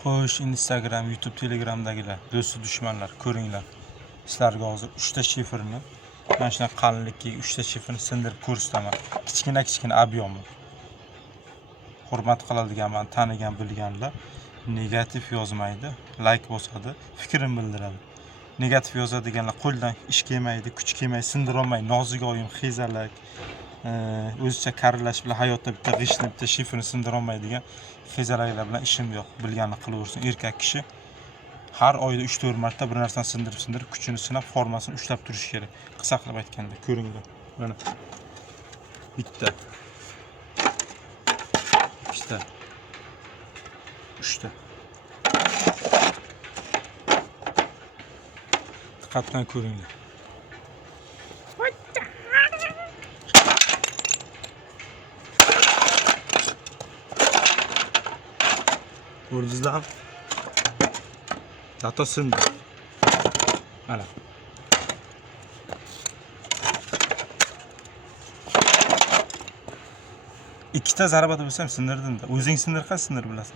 Xo'sh, Instagram, YouTube, Telegramdagilar, do'sti dushmanlar, ko'ringlar. Sizlarga hozir 3 ta shifrni, mana shunday qalinlikka 3 ta shifrni sindirib ko'rsataman. Kichkina ob'yomli. Hurmat qiladiganman, tanigan, bilganlar negativ yozmaydi, like bosadi, fikrini bildiradi. Negativ yozadiganlar qo'ldan ish kelmaydi, kuch kelmaydi, sindira olmaydi, nozik oyim, xezalak, o'zicha karilash bilan hayotda bitta g'ishtni, bitta shifrni sindira olmaydigan xezalaklar bilan ishim yo'q. Bilganini qilaversin. Erkak kishi har oyda 3-4 marta bir narsani sindirib, kuchini sinab, formasini ushlab turish kerak. Qisqa qilib aytganda, ko'ringlar. Mana bitta, ikkita, 3 ta. Diqqatdan ko'ringlar. Ko'rdingizlarmi? Zato sindi. Mana. Ikkita zarbada bo'lsam sindirdim-da. O'zing sindir, qas sindir bilasan.